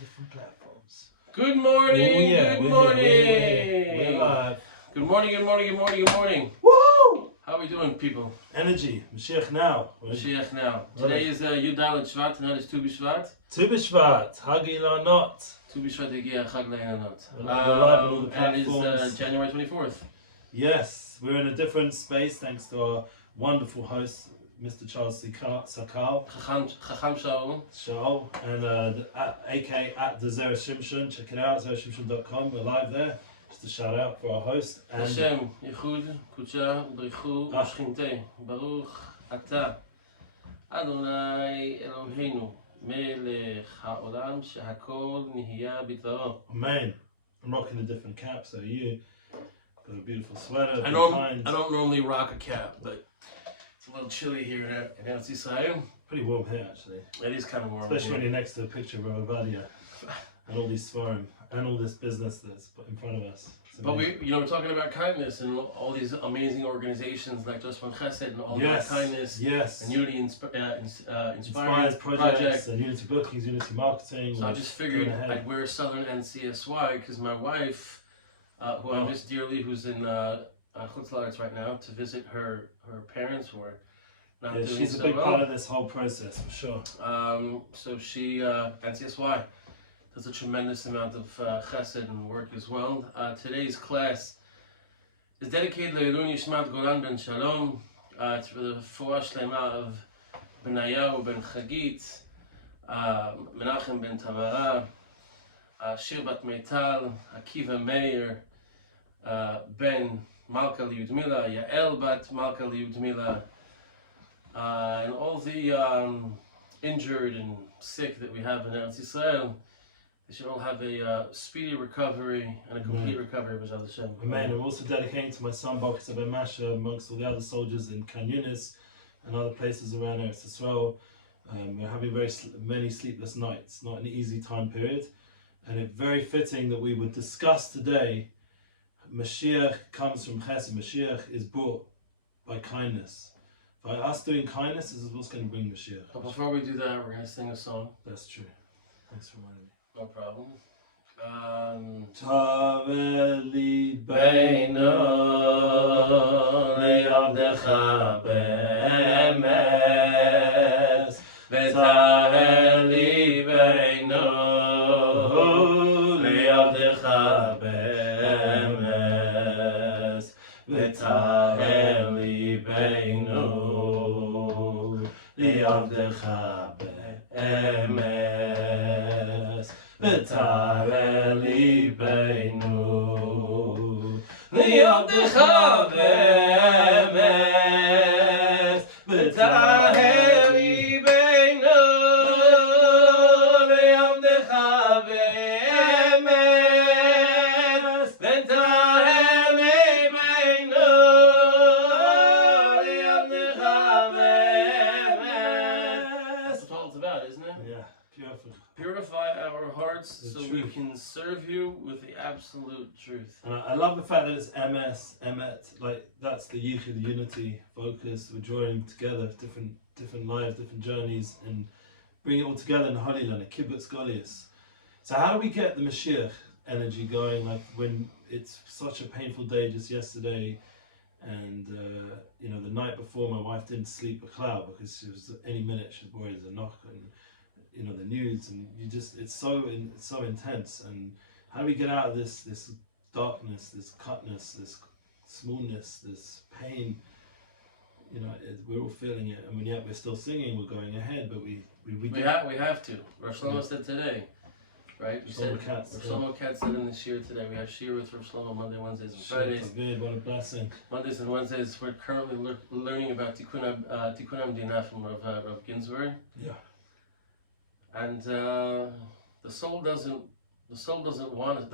different platforms. Good morning, good morning. We're live. Good morning, good morning, good morning, good morning. Woo! How are we doing, people? Energy, Mashiach now. Mashiach now. Today is Yudal Shvat, tonight is Tu B'Shvat. Tu B'Shvat, Hagil not. Tu B'Shvat Egia Chag Le'anot. We're live on all the And it platforms. is January 24th. Yes, we're in a different space thanks to our wonderful host, Mr. Charles Sakal. Chacham Shaul. Show and aka at the Zera Shimshon. Check it out, zerashimshon.com. We're live there. Just a shout out for our host. And Hashem, Yichud, Kudsha, Brichu, Ushchinte, Baruch, Ata, Adonai Eloheinu, Melech HaOlam, Shehakol Nihya B'Tvaro. Amen. I'm rocking a different cap, so you got a beautiful sweater. I don't normally rock a cap, but it's a little chilly here in Eretz Yisrael. Pretty warm here, actually. It is kind of warm. Especially when you're next to a picture of Ravadia and all these svarim and all this business that's put in front of us. But we're talking about kindness and all these amazing organizations like Just One Chesed and all that kindness and Unity Inspires projects and Unity Bookings, Unity Marketing. So I just figured I'd wear Southern NCSY because my wife, who I miss dearly, who's in Chutz La'aretz right now to visit her parents who are not doing she's a so big well. part of this whole process for sure. So she, NCSY, does a tremendous amount of chesed and work as well. Today's class is dedicated to Leilun Yishmat Golan ben Shalom, to the Fuah Shlema of Benayahu ben Chagit, Menachem ben Tamara, Shir bat Meital, Akiva Meir, Ben Malka Liudmila, Yael bat Malka Liudmila, and all the injured and sick that we have in Eretz Yisrael. They should all have a speedy recovery and a complete recovery, B'Ezras Hashem. Amen. I'm also dedicating to my son, Balkis Ben Masha, amongst all the other soldiers in Khan Yunis and other places around Eretz Yisrael. We're having many sleepless nights, not an easy time period. And it's very fitting that we would discuss today, Mashiach comes from Chesed. Mashiach is brought by kindness. By us doing kindness, this is what's going to bring Mashiach. But before we do that, we're going to sing a song. That's true. Thanks for reminding me. No problem. Taveli beino le'avdecha be'emes V'taveli beino le'avdecha be'emes V'taveli beino le'avdecha be'emes V'tareli beinu li'avdecha be'emes V'tareli beinu li'avdecha be'emes V'tareli beinu li'avdecha be'emes. That's what it's about, isn't it? Yeah, beautiful. Purify our hearts so we can serve you with the absolute truth. And I love the fact that it's MS, Emet, like that's the Yichud, the unity focus. We're drawing together different lives, different journeys, and bring it all together in the Holy Land, a kibbutz goliath. So how do we get the Mashiach energy going? Like when it's such a painful day, just yesterday, and the night before, my wife didn't sleep a cloud because she was any minute she's worried there's a knock and the news, and it's so intense. And how do we get out of this darkness, this cutness, this smallness, this pain? We're all feeling it, and yet we're still singing, we're going ahead, but we have to. Rosh Shlomo said today, right? We said Rosh Shlomo Katz said in the shir today. We have shir with Rosh Shlomo Monday, Wednesdays, and Fridays. Good, what a blessing. Mondays and Wednesdays, we're currently learning about Tikkun Amdina from Rav Ginsburg. Yeah. And the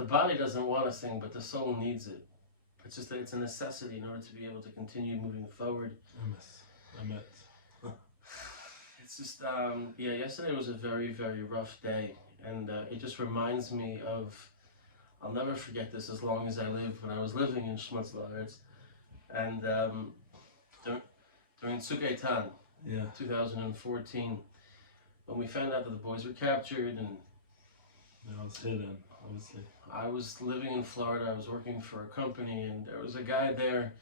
body doesn't want to sing, but the soul needs it. It's just that it's a necessity in order to be able to continue moving forward. Amen. It's just, yesterday was a very, very rough day. And it just reminds me of, I'll never forget this as long as I live, when I was living in Chutz La'aretz. And during Tzuk Eitan, 2014, when we found out that the boys were captured and Yeah, I was here then, obviously. I was living in Florida. I was working for a company, and there was a guy there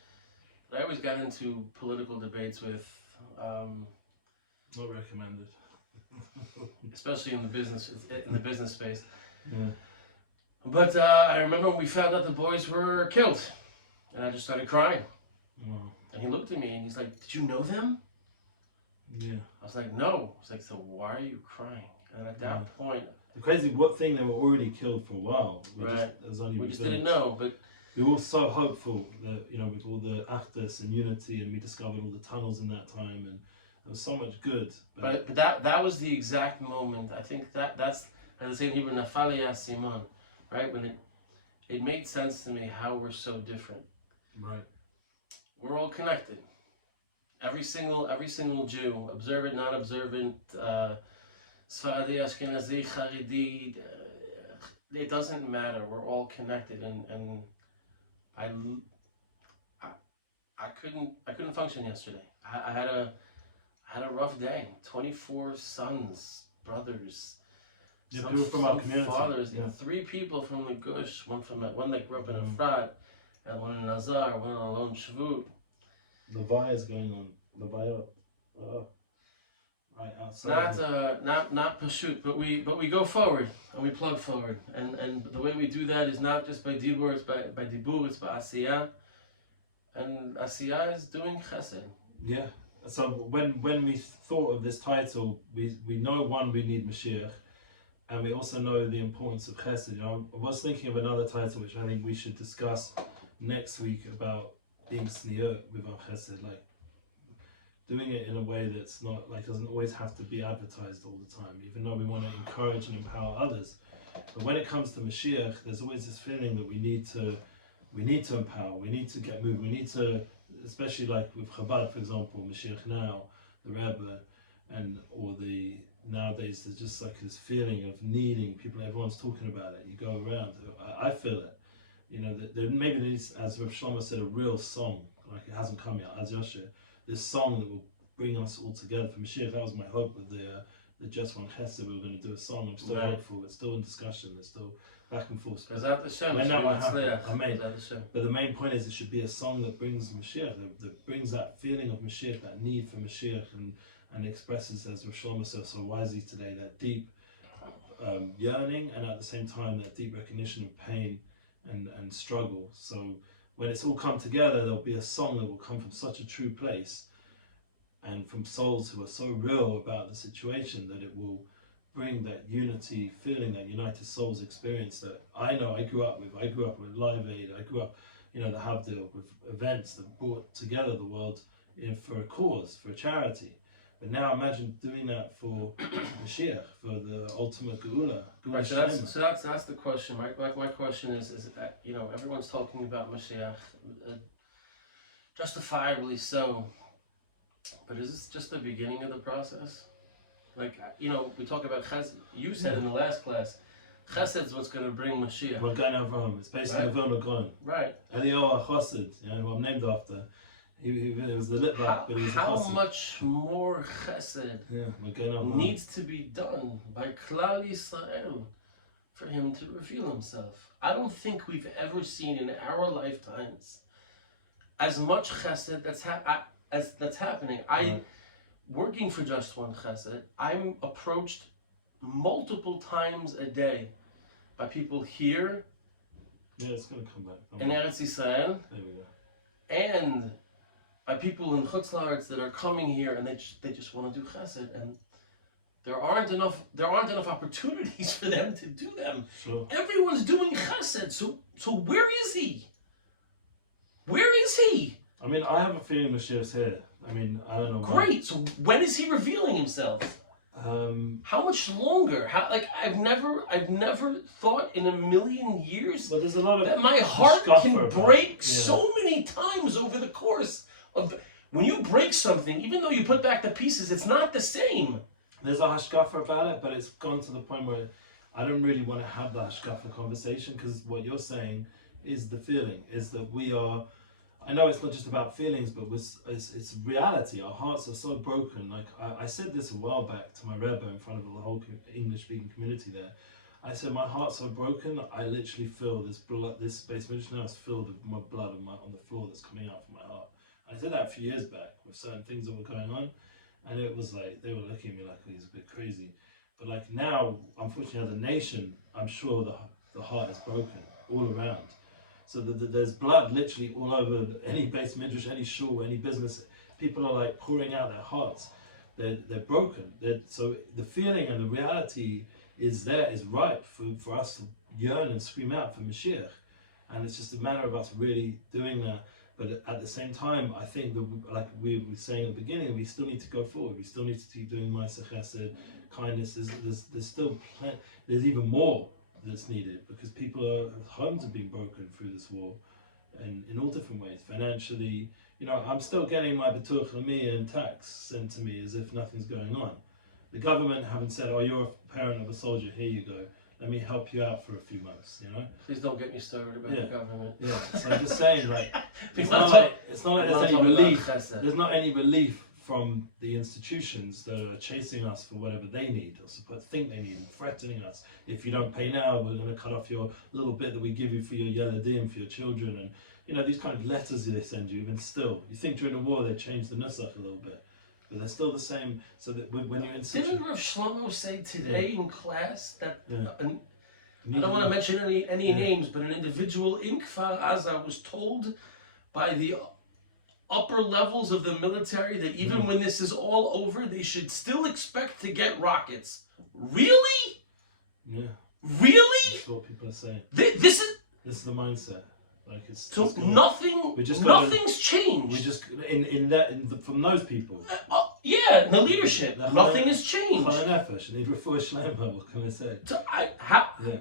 that I always got into political debates with, Not recommended. especially in the business space. Yeah. But I remember when we found out the boys were killed, and I just started crying. Wow. And he looked at me and he's like, "Did you know them?" Yeah. I was like, "No." He's like, "So why are you crying?" And at that point, the crazy thing, they were already killed for a while. We just didn't know. But we were so hopeful that, you know, with all the actus and unity, and we discovered all the tunnels in that time, and there was so much good. But that was the exact moment. I think that's, as I say in Hebrew, Nafali Simon, right? When it made sense to me how we're so different. Right. We're all connected. Every single Jew, observant, non-observant, Sfaradi, Ashkenazi, Haredi, it doesn't matter. We're all connected, and I couldn't function yesterday. I had a rough day. 24 sons, brothers, People from our community. fathers, 3 people from the Gush, one that grew up in Efrat, and one in Nazar, one in Alon Shvut. Levi is going on. Levi, right outside. Not pursuit, but we go forward and we plug forward, and the way we do that is not just by dibur, it's by dibur, it's by asiyah, and asiyah is doing chesed. Yeah. So when we thought of this title, we know, one, we need Mashiach, and we also know the importance of chesed. You know, I was thinking of another title which I think we should discuss next week, about being sniut with our chesed, like doing it in a way that's not, like, doesn't always have to be advertised all the time, even though we want to encourage and empower others. But when it comes to Mashiach, there's always this feeling that we need to empower, we need to get moving, we need to, especially like with Chabad, for example, Mashiach Now, the Rebbe, or nowadays there's just like this feeling of needing people, everyone's talking about it, you go around, I feel it, you know, that maybe there needs, as Rav Shlomo said, a real song, like it hasn't come yet, Az Yosher, this song that will bring us all together for Mashiach. That was my hope with the Just One Chesed. We were going to do a song. I'm still hopeful. It's still in discussion. It's still back and forth. But the main point is, it should be a song that brings Mashiach, that brings that feeling of Mashiach, that need for Mashiach, and expresses, as Rav Shlomo said so wisely today, that deep yearning, and at the same time that deep recognition of pain and struggle. So when it's all come together, there'll be a song that will come from such a true place, and from souls who are so real about the situation, that it will bring that unity feeling, that united souls experience that I know I grew up with. I grew up with Live Aid. I grew up, you know, the Havdil, with events that brought together the world for a cause, for a charity. But now imagine doing that for Mashiach, for the ultimate Geula. Right, so that's the question. My question is you know, everyone's talking about Mashiach, justifiably so. But is this just the beginning of the process? Like, you know, we talk about chesed. You said in the last class, chesed is what's going to bring Mashiach. We're going over home. It's based on the Vilna Gaon. Right. Eliyahu HaChassid, you know, who I'm named after. He was the Litvak, but he was a How chassid. much more chesed needs to be done by Klal Yisrael for him to reveal himself? I don't think we've ever seen in our lifetimes as much chesed that's happening. Working for Just One Chesed, I'm approached multiple times a day by people here it's going to come back. in Eretz Yisrael, There we go. and by people in Chutz La'aretz that are coming here, and they just want to do Chesed, and there aren't enough opportunities for them to do them. Sure. Everyone's doing Chesed, so where is he? Where is he? I mean, I have a feeling Mashiach's here. I mean, I don't know. Great. So when is he revealing himself? How much longer? I've never thought in a million years there's a lot of that my heart can break so many times over the course of. When you break something, even though you put back the pieces, it's not the same. There's a hashkafa about it, but it's gone to the point where I don't really want to have the hashkafa conversation, because what you're saying is the feeling, is that we are. I know it's not just about feelings, but it's reality. Our hearts are so broken. Like I said this a while back to my Rebbe in front of the whole English-speaking community there. I said, my heart's so broken, I literally feel this blood, this space mission now is filled with my blood on the floor that's coming out from my heart. I did that a few years back with certain things that were going on, and it was like, they were looking at me like he's a bit crazy. But like now, unfortunately, as a nation, I'm sure the heart is broken all around. So there's blood literally all over any base midrash, any shul, any business. People are like pouring out their hearts. They're broken. So the feeling and the reality is right for us to yearn and scream out for Mashiach. And it's just a matter of us really doing that. But at the same time, I think like we were saying at the beginning, we still need to go forward. We still need to keep doing Ma'aseh Chesed, kindness. There's still there's even more that's needed, because homes have been broken through this war, and in all different ways. Financially, I'm still getting my B'tuach Leumi and tax sent to me as if nothing's going on. The government haven't said, oh, you're a parent of a soldier, here you go, let me help you out for a few months, Please don't get me started about the government. Yeah, so I'm just saying, like, it's not like there's any relief. There's not any relief from the institutions that are chasing us for whatever they need, or think they need, and threatening us. If you don't pay now, we're going to cut off your little bit that we give you for your yeladim, for your children, and these kind of letters they send you. Even still, you think during the war they changed the nusach a little bit, but they're still the same. So that when you didn't Rav Shlomo say today in class that I don't want to mention any names, but an individual in Kfar Aza was told by the upper levels of the military that even when this is all over, they should still expect to get rockets. Really? Yeah. Really? That's what people are saying. This is the mindset. Like so nothing's changed. We just from those people. Yeah, the leadership. Nothing has changed. What can I say? So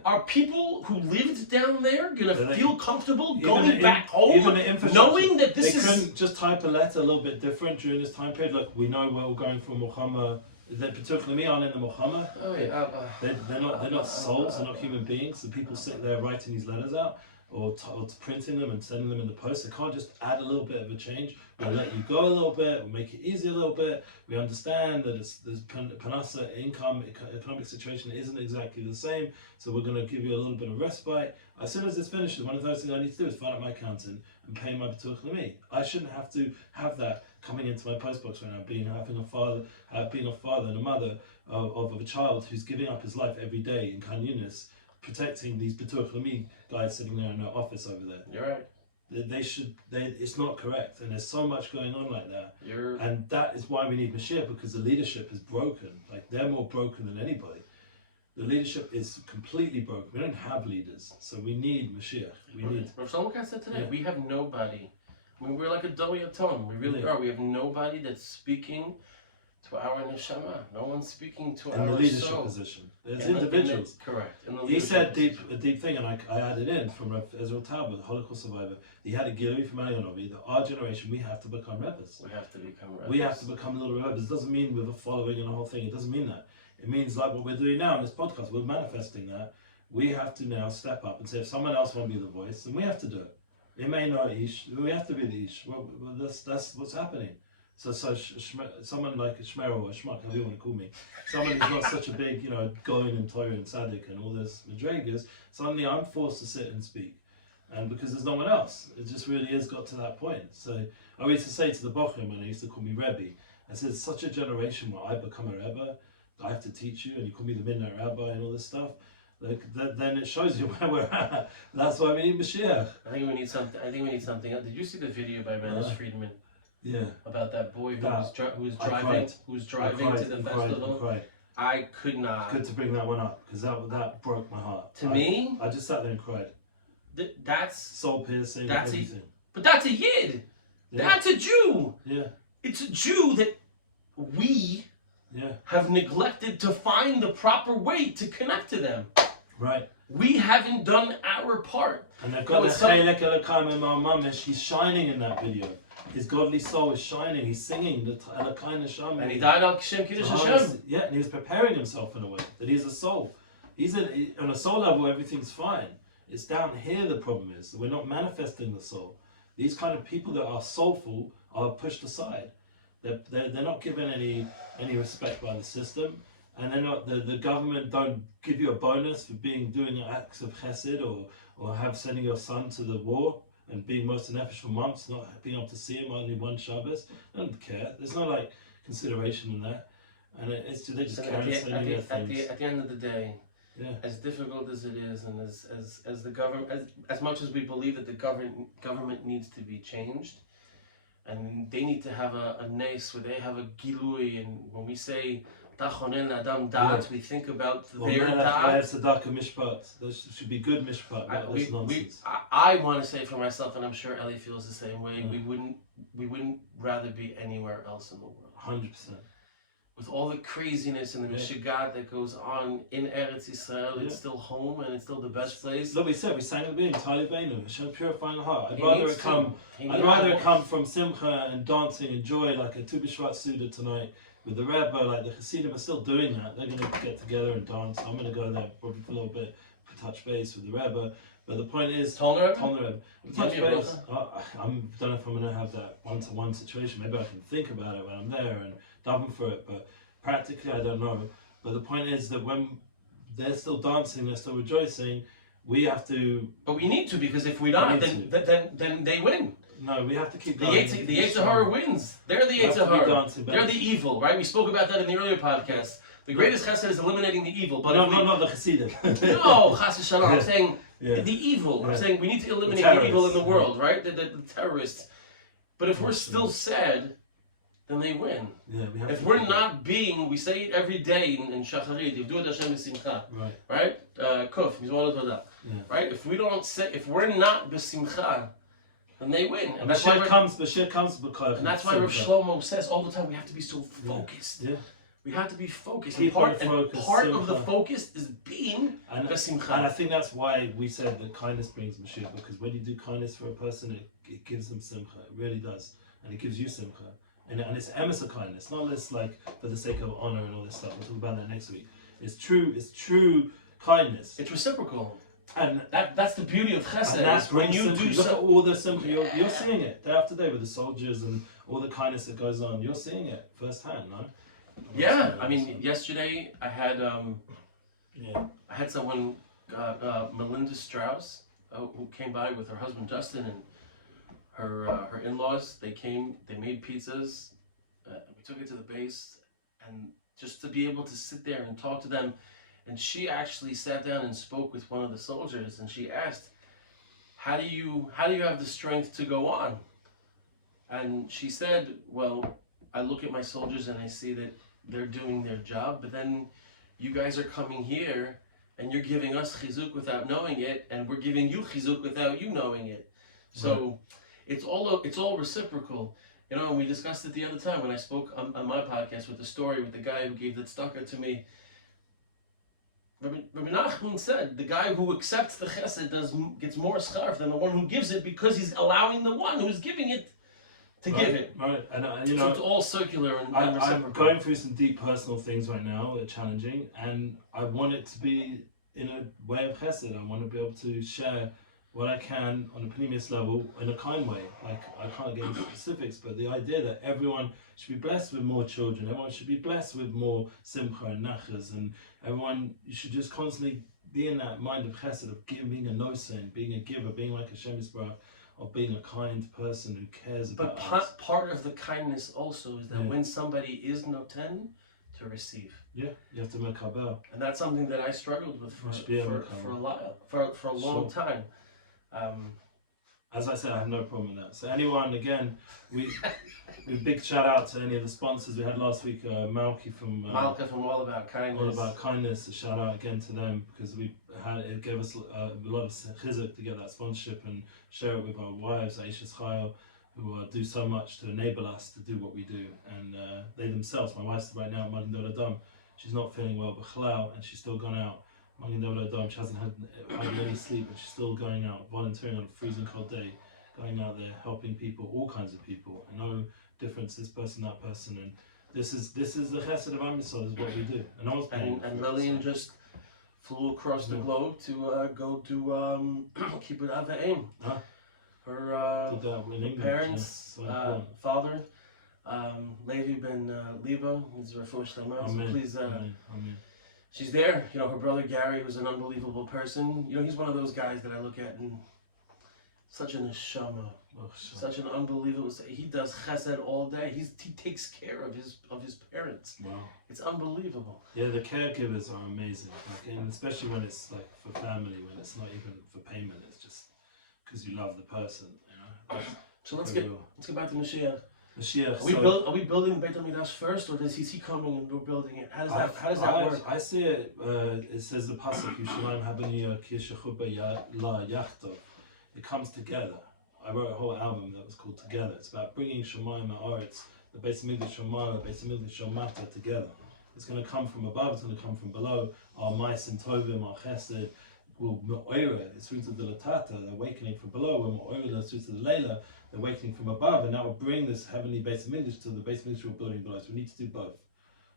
are people who lived down there gonna feel comfortable going back home, knowing that this is? They couldn't just type a letter a little bit different during this time period. Like, we know where we're going from Muhammad. They particularly aren't in the Muhammad. Oh yeah. They're not souls. They're not human beings. The people sitting there writing these letters out, or printing them and sending them in the post. They can't just add a little bit of a change. We'll let you go a little bit. We'll make it easy a little bit. We understand that there's Panasa income, economic situation isn't exactly the same. So we're going to give you a little bit of respite. As soon as this finishes, one of those things I need to do is find out my accountant and pay my B'tuach Leumi. I shouldn't have to have that coming into my postbox right now, being a father and a mother of a child who's giving up his life every day in Khan Yunis, protecting these B'tuach Leumi guys sitting there in their office over there. You're right. It's not correct, and there's so much going on like that. And that is why we need Mashiach, because the leadership is broken. Like, they're more broken than anybody. The leadership is completely broken. We don't have leaders, so we need Mashiach. Rav Shlomo said today, we have nobody. I mean, we're like a Doyaton. We really are. We have nobody that's speaking to our neshama. No one's speaking to our soul. In the leadership position. There's individuals. Correct. He said a deep thing, and I added in from Ezra Tauber, the Holocaust survivor. He had a gilui from Alionovi that our generation, we have to become rebels. We have to become rebels. We have to become little rebels. It doesn't mean with a following and a whole thing. It doesn't mean that. It means like what we're doing now in this podcast. We're manifesting that. We have to now step up and say, if someone else won't be the voice, then we have to do it. It may not Ish. We have to be the Ish. Well, that's what's happening. So someone like a Shmer or a Shmuck, however you want to call me, someone who's not such a big, Goin and Torah and Tzaddik and all those Madregas, suddenly I'm forced to sit and speak. And because there's no one else, it just really has got to that point. So I used to say to the Bochum, and they used to call me Rebbe, I said, it's such a generation where I become a Rebbe, I have to teach you, and you call me the Midnight Rabbi and all this stuff. Like then it shows you where we're at. That's why we need Mashiach. I think we need something. Did you see the video by Menace Friedman? Yeah. About that boy who was driving to the festival. I could not. Good to bring that one up, because that broke my heart. I just sat there and cried. That's soul piercing. But that's a Yid. Yeah. That's a Jew. Yeah. It's a Jew that we have neglected to find the proper way to connect to them. Right. We haven't done our part. And they've got the Chelek Elokai Mamamesh. He's shining in that video. His godly soul is shining. He's singing the Elokai Neshama. And he died on Kishem Kiddush Hashem. Yeah, and he was preparing himself in a way that he's a soul. On a soul level, everything's fine. It's down here the problem is that we're not manifesting the soul. These kind of people that are soulful are pushed aside. They're not given any respect by the system. and then the government don't give you a bonus for doing acts of chesed, or sending your son to the war and being most nefesh for months, not being able to see him only one Shabbos. They don't care. There's no like consideration in that, and they just care. At the end of the day, yeah. As difficult as it is, and as the government, as much as we believe that the government needs to be changed, and they need to have a nace where they have a gilui, and when we say tachonen adam dat, we think about their dat. There should be good mishpat. I want to say for myself, and I'm sure Ellie feels the same way. We wouldn't rather be anywhere else in the world. 100%. With all the craziness and the mishigat that goes on in Eretz Yisrael, it's still home and it's still the best place. Look, we sang at the beginning, Tali Beinu, Hashem purifying the heart. I'd rather it come from simcha and dancing and joy, like a Tu B'Shvat Suda tonight with the Rebbe. Like the Hasidim are still doing that. They're going to get together and dance. I'm going to go there probably for a little bit, touch base with the Rebbe. But the point is, Rebbe. Touch base. I don't know if I'm going to have that one-to-one situation. Maybe I can think about it when I'm there and daven for it. But practically, I don't know. But the point is that when they're still dancing, they're still rejoicing, we have to. But we need to, because if we don't, then they win. No, we have to keep going. The Yetzer Hara wins. They're the Yetzer Hara. They're the evil, right? We spoke about that in the earlier podcast. The greatest chesed is eliminating the evil. But not the Hasidim. No, chas v'shalom. I'm saying the evil. I'm saying we need to eliminate the evil in the world, right? The terrorists. But if we're still sad, then they win. Yeah, if we're not being, we say it every day in Shacharit, Yivdu et Hashem b'simcha, right? Kuf, Mizmor Todah, right? If we're not b'simcha, then they win. And the shit comes because. And that's why Rav Shlomo says all the time, we have to be so focused. Yeah. We have to be focused. And part of the focus is being b'simcha. And I think that's why we said that kindness brings Mashiach, because when you do kindness for a person, it gives them simcha. It really does. And it gives you simcha. And it's emes of kindness, not just like for the sake of honor and all this stuff. We'll talk about that next week. It's true kindness. It's reciprocal. And that's the beauty of chesed. And that's when you do look at all the simcha, you're seeing it day after day with the soldiers and all the kindness that goes on. You're seeing it firsthand, no? Yeah, I mean, yesterday I had someone, Melinda Strauss, who came by with her husband Justin and her in-laws. They came, they made pizzas. We took it to the base, and just to be able to sit there and talk to them. And she actually sat down and spoke with one of the soldiers, and she asked, "How do you have the strength to go on?" And she said, "Well, I look at my soldiers and I see that they're doing their job, but then you guys are coming here and you're giving us chizuk without knowing it, and we're giving you chizuk without you knowing it. So it's all reciprocal." You know, and we discussed it the other time when I spoke on my podcast with the story with the guy who gave the tzedakah to me. Rabbi Nachman said the guy who accepts the chesed gets more schar than the one who gives it, because he's allowing the one who's giving it to give it. Right, and you so know, it's all circular and reciprocal. I'm going through some deep personal things right now that are challenging, and I want it to be in a way of chesed. I want to be able to share what I can on a pneumius level in a kind way. Like, I can't get into specifics, but the idea that everyone should be blessed with more children, everyone should be blessed with more simcha and nachas, and everyone, you should just constantly be in that mind of chesed, of giving, being a nosen, being a giver, being like a Hashem Yisbarach, of being a kind person who cares about us. But part of the kindness also is that when somebody is noten, to receive. Yeah, you have to make kabel. And that's something that I struggled with for a long time. As I said, I have no problem with that. So anyone, again, we big shout out to any of the sponsors we had last week. Malka from All About Kindness. All About Kindness. A shout out again to them, because it gave us a lot of chizuk to get that sponsorship and share it with our wives, Aisha's Chayil, who do so much to enable us to do what we do. And they themselves, my wife's right now at Magen Dol Adam. She's not feeling well, b'chalal, and she's still gone out. Magen Dol Adam, she hasn't had any sleep, but she's still going out, volunteering on a freezing cold day, going out there, helping people, all kinds of people, and no difference, this person, that person, and this is the chesed of Am Yisrael, is what we do. And Lillian just flew across the globe to go to Kibbutz Av V'Em. Her parents, father, Levi ben Liba is Refuah Shlema. So Amen. please, Amen. Amen. she's there. You know, her brother Gary, who's an unbelievable person. You know, he's one of those guys that I look at and such an neshama, Oh, sure. such an unbelievable. He does chesed all day. He takes care of his parents. Wow. It's unbelievable. Yeah, the caregivers are amazing. Like, and especially when it's like for family, when it's not even for payment, it's just because you love the person. You know. So let's get back to Mashiach. Mashiach. Are we building Beit HaMikdash first, or is he coming and we're building it? How does that work? I see it. It says the pasuk Yushalayim Habaniya Kishachuba La Yachtov. It comes together. I wrote a whole album that was called Together. It's about bringing Shemayim Haaretz, the Beis Hamikdash Shomara, Beis Hamikdash Shomata together. It's going to come from above. It's going to come from below. Our mice and tovim, our chesed, will me'oira. It's through to the latata, the awakening from below. When me'oira through to the leila, the awakening from above, and that will bring this heavenly Beis Hamikdash to the Beis Hamikdash we're building below. So we need to do both.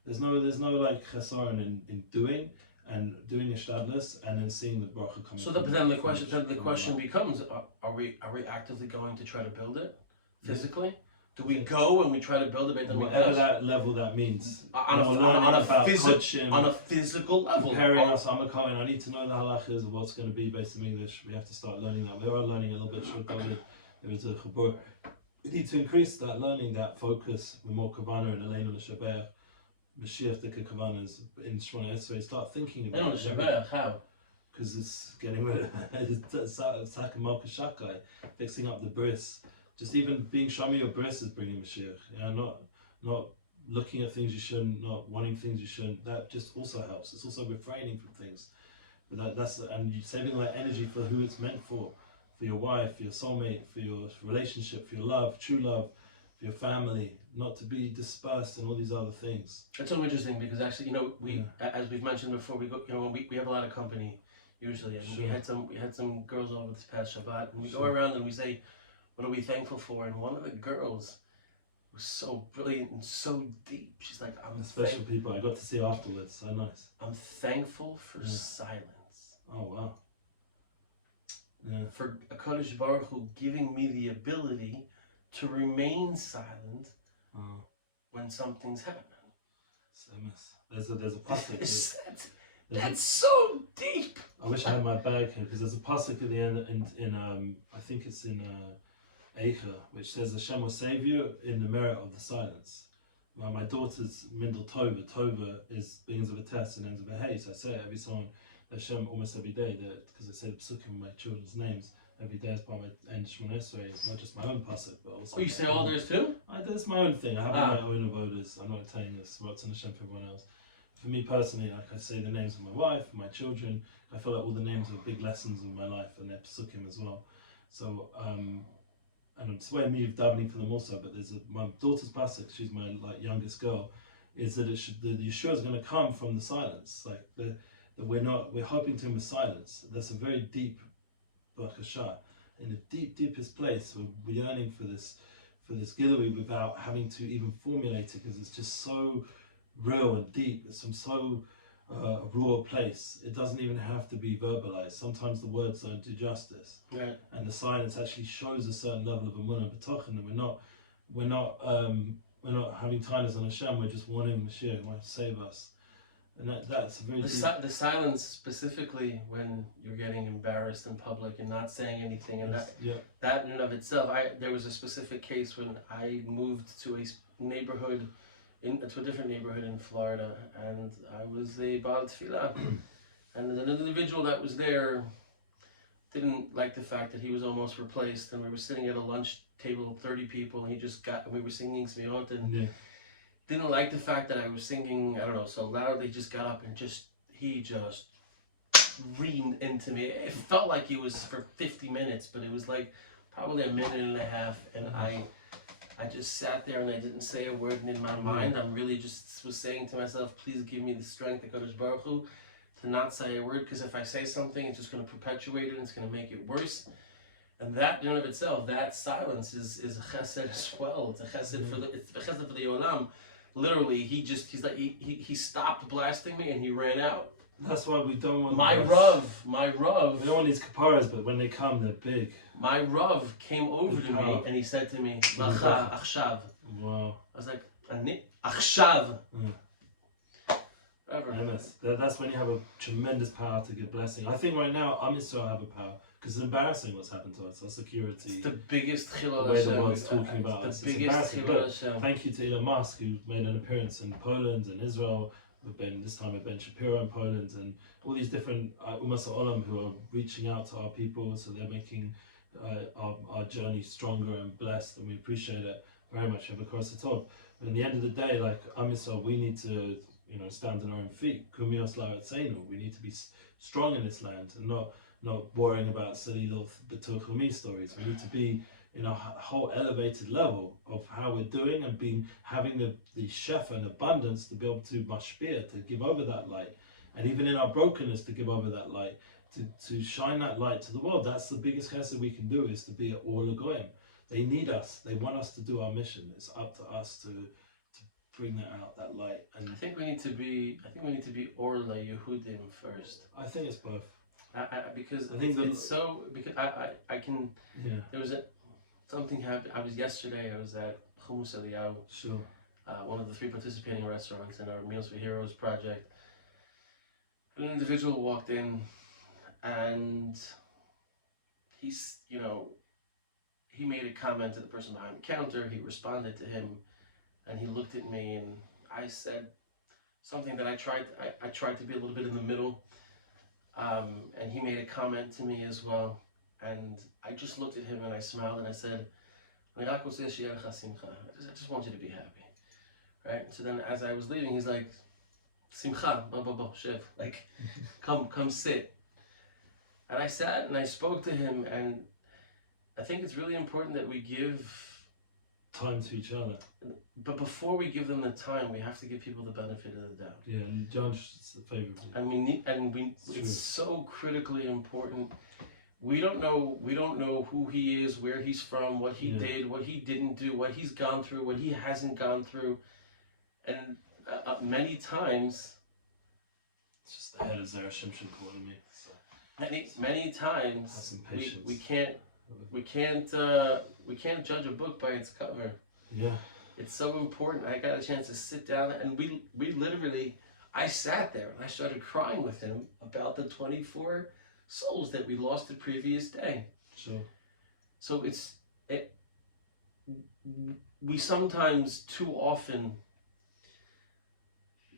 There's no like chesaron in doing and doing ishtadlus and then seeing the bracha coming. So then the question becomes: are we actively going to try to build it physically? Do we go and we try to build a Beit HaMikdash? Whatever that level that means. On a physical level. Preparing us, I'm a Kohen, I need to know the halachas of what's going to be Beis Hamikdash. We have to start learning that. We are learning a little bit. There is a chabur. We need to increase that learning, that focus with more kavana and Elena L'Shabbat. Mashiach the Kavanas in Shemona Esrei. Start thinking about it. How? Because it's getting rid of Sakamalka Shakai, fixing up the bris. Just even being Shami your bris is bringing Mashiach. Not looking at things you shouldn't, not wanting things you shouldn't. That just also helps. It's also refraining from things. But and you saving that energy for who it's meant for your wife, for your soulmate, for your relationship, for your love, true love, for your family. Not to be dispersed and all these other things. It's so interesting because actually, you know, as we've mentioned before, we go, you know, we have a lot of company usually, and we had some girls over this past Shabbat, and we go around and we say, what are we thankful for? And one of the girls was so brilliant and so deep. She's like, special people I got to see afterwards. So nice. I'm thankful for silence. Oh wow. Yeah. For HaKadosh Baruch Hu giving me the ability to remain silent when something's happening. There's a pasuk. That's so deep. I wish I had my bag here because there's a pasuk at the end in I think it's in Eicha, which says Hashem will save you in the merit of the silence. Well, my daughter's Mindel Tova. Tova is begins with a test and ends with a hey. So I say it every song Hashem almost every day because I say the psukim with my children's names. Every day as part of my end Shemona Esrei. It's not just my own pasuk, but also. Oh, you say all theirs too? That's my own thing. I have my own avodas. I'm not telling this what's in Hashem for everyone else. For me personally, like I say the names of my wife, my children. I feel like all the names are big lessons of my life and they're psukim as well. So and it's way me davening for them also. But there's my daughter's pasuk. She's my youngest girl. Is that the Yeshua is going to come from the silence? Like that we're hoping to him with silence. That's a very deep. In the deepest place, we're yearning for this Gilui without having to even formulate it because it's just so real and deep. It's from so raw place. It doesn't even have to be verbalized. Sometimes the words don't do justice, right. And the silence actually shows a certain level of emunah and betochen that we're not having kindness on Hashem. We're just wanting Mashiach to save us. And that's very the silence specifically when you're getting embarrassed in public and not saying anything, and that in and of itself. There was a specific case when I moved to a neighborhood, to a different neighborhood in Florida, and I was a Baal Tefillah, and an individual that was there didn't like the fact that he was almost replaced, and we were sitting at a lunch table of 30 people, and we were singing Smiot, and didn't like the fact that I was singing, I don't know, so loudly. Just got up and he just reamed into me. It felt like it was for 50 minutes, but it was like probably a minute and a half, and I just sat there and I didn't say a word, and in my mind I'm really just was saying to myself, please give me the strength, HaKadosh Baruch Hu, to not say a word, because if I say something, it's just going to perpetuate it and it's going to make it worse. And that in and of itself, that silence is a chesed as well. It's a chesed for the Olam. Literally, he stopped blasting me and he ran out. That's why we don't want my Rav. We don't want these kaparas, but when they come, they're big. My Rav came over to me and he said to me, "Lacha achshav." Wow. I was like, achshav. Whatever. MS. That's when you have a tremendous power to give blessing. I think right now, Am Yisrael have a power because it's embarrassing what's happened to us. Our security. It's the biggest the chilul way Hashem. the world's talking about us. The It's biggest embarrassing. chilul Look, Hashem. thank you to Elon Musk who made an appearance in Poland and Israel. This time with Ben Shapiro in Poland and all these different Umas Olam who are reaching out to our people, so they're making our journey stronger and blessed, and we appreciate it very much. Have a cross top. But in the end of the day, like Am Yisrael, we need to stand on our own feet. Kumios la'aretzeinu. We need to be strong in this land and not worrying about silly little B'tuch Lemi stories. We need to be in a whole elevated level of how we're doing and having the shefa and abundance to be able to mashpia, to give over that light, and even in our brokenness to give over that light, to shine that light to the world. That's the biggest chesed we can do, is to be at all goyim. They need us. They want us to do our mission. It's up to us to bring that out, that light. And I think we need to be Orla Yehudim first. I think it's both. Because I think it's so, because I can. Yeah. There was something happened. I was at Hummus Eliyahu, Sure. one of the 3 participating restaurants in our Meals for Heroes project. An individual walked in, and he made a comment to the person behind the counter. He responded to him, and he looked at me, and I said something that I tried to be a little bit in the middle, and he made a comment to me as well. And I just looked at him and I smiled and I said, I just want you to be happy. Right? So then as I was leaving, he's like, Simcha, Shev, like, come sit. And I sat and I spoke to him, and I think it's really important that we give time to each other. But before we give them the time, we have to give people the benefit of the doubt. Yeah, and judge favorably. And it's so critically important. We don't know who he is, where he's from, what he did, what he didn't do, what he's gone through, what he hasn't gone through, and many times. It's just the head of Zara Shimshon calling me. So. Many times we can't judge a book by its cover. Yeah. It's so important. I got a chance to sit down, and we literally, I sat there and I started crying with him about the 24 souls that we lost the previous day. Sure. So we sometimes, too often,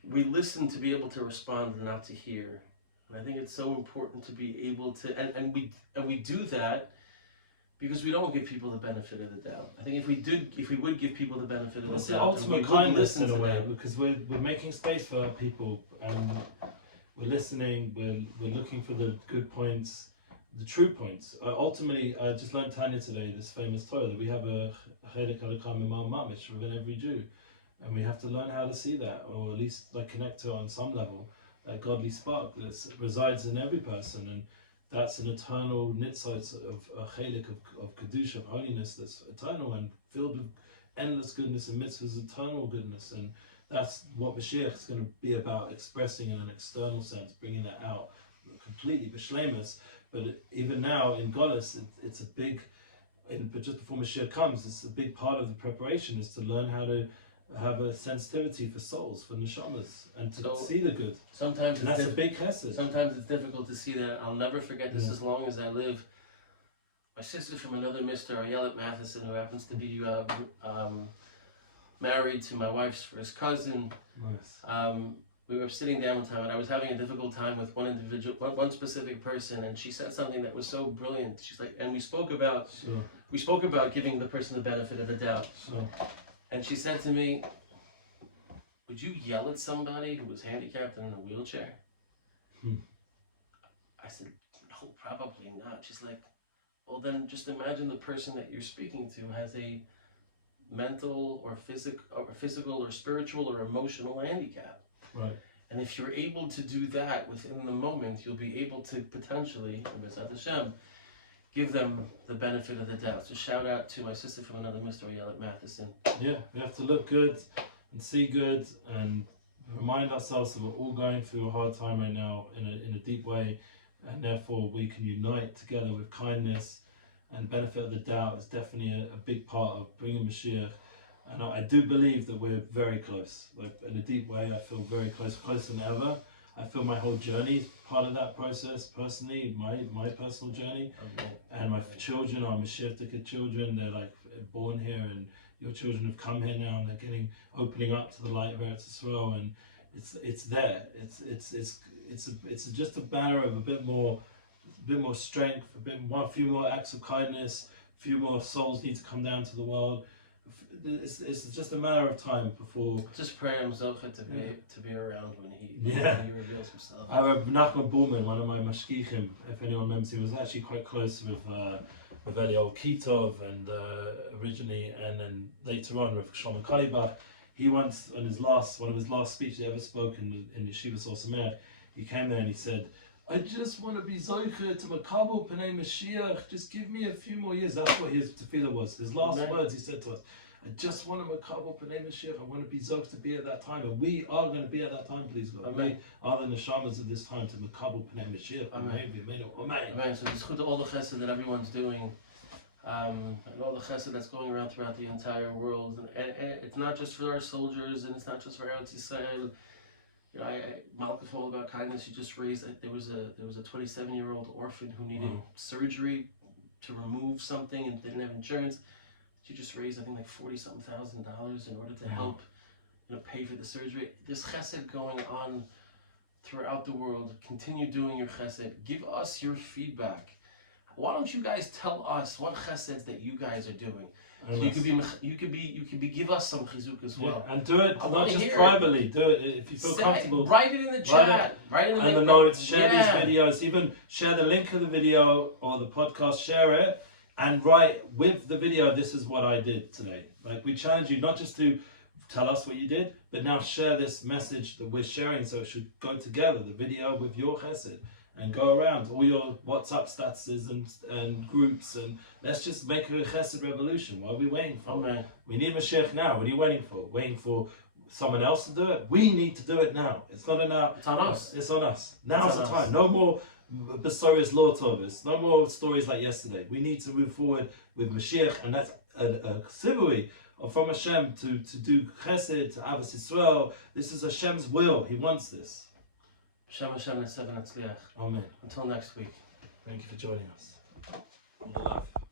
we listen to be able to respond and not to hear. And I think it's so important to be able to, and we do that because we don't give people the benefit of the doubt. I think if we would give people the benefit of the doubt, it's the ultimate kindness in a way, because we're making space for people, and we're listening, we're looking for the good points, the true points. Ultimately, I just learned Tanya today, this famous Torah, that we have a Chelek Halakha Mimam Mamish within every Jew, and we have to learn how to see that, or at least connect to it on some level. That godly spark that resides in every person, and that's an eternal nitzot of a chelik of kedusha, of holiness, that's eternal and filled with endless goodness and mitzvahs, eternal goodness, and that's what Mashiach is going to be about, expressing in an external sense, bringing that out completely, b'shleimus. But even now in Goddess, it's a big, but just before Mashiach comes, it's a big part of the preparation is to learn how to have a sensitivity for souls, for neshamas, and to see the good. Sometimes and that's a big chesed. Sometimes it's difficult to see that. I'll never forget this as long as I live. My sister from another Mr. Ayelet Matheson, who happens to be married to my wife's first cousin. Nice. We were sitting down one time, and I was having a difficult time with one specific person, and she said something that was so brilliant. She's like, and we spoke about giving the person the benefit of the doubt. Sure. And she said to me, would you yell at somebody who was handicapped and in a wheelchair? I said, no, probably not. She's like, well, then just imagine the person that you're speaking to has a mental or physical or spiritual or emotional handicap. Right. And if you're able to do that within the moment, you'll be able to potentially, B'ezrat Hashem, give them the benefit of the doubt. So shout out to my sister from another Mr. Ayelet Matheson. Yeah, we have to look good and see good and remind ourselves that we're all going through a hard time right now in a deep way, and therefore we can unite together with kindness, and benefit of the doubt is definitely a big part of bringing Mashiach. And I do believe that we're very close. Like in a deep way, I feel very close, closer than ever. I feel my whole journey is part of that process. Personally, my personal journey, and my children are Mashiach children. They're like born here, and your children have come here now, and they're opening up to the light of Eretz Yisrael, and it's there. It's just a matter of a bit more strength, a few more acts of kindness, a few more souls need to come down to the world. It's just a matter of time before. Just pray himself to be around when he reveals himself. I remember Nachman Borman, one of my mashgichim, if anyone remembers, he was actually quite close with Eliyahu Kitov, and originally, and then later on with Shlomo Kalibach. He once, on one of his last speeches he ever spoke in Yeshiva Sor Sameach, he came there and he said, I just want to be Zoicha to Makabel Pnei Mashiach, just give me a few more years. That's what his tefillah was. His last words he said to us, I just want to Makabel Pnei Mashiach, I want to be Zoicha to be at that time. And we are going to be at that time, please God. We are the neshamas of this time to Makabel Pnei Mashiach. Amen. Amen. So it's good to all the chesed that everyone's doing, and all the chesed that's going around throughout the entire world. And it's not just for our soldiers, and it's not just for Eretz Yisrael. You know, Malcolm all about kindness. You just raised. There was a 27-year-old orphan who needed surgery to remove something and didn't have insurance. You just raised, I think, like $40-something thousand in order to help, pay for the surgery. There's chesed going on throughout the world. Continue doing your chesed. Give us your feedback. Why don't you guys tell us what cheseds that you guys are doing? So you could be give us some chizuk as well. Yeah, and do it not just privately. Do it if you feel comfortable. Write it in the chat. Write it in the notes. Share these videos. Even share the link of the video or the podcast. Share it and write with the video. This is what I did today. Like, we challenge you not just to tell us what you did, but now share this message that we're sharing. So it should go together. The video with your chesed. And go around all your WhatsApp statuses and groups, and let's just make a chesed revolution. What are we waiting for? Amen. We need Mashiach now. What are you waiting for? Waiting for someone else to do it? We need to do it now. It's not enough. It's on us. It's on us. Now's the time. No more Besorius Lortovus. No more stories like yesterday. We need to move forward with Mashiach, and that's a tzivui from Hashem to do chesed, to Avos Yisrael. This is Hashem's will. He wants this. Hashem, Amen. Amen. Until next week. Thank you for joining us. Love.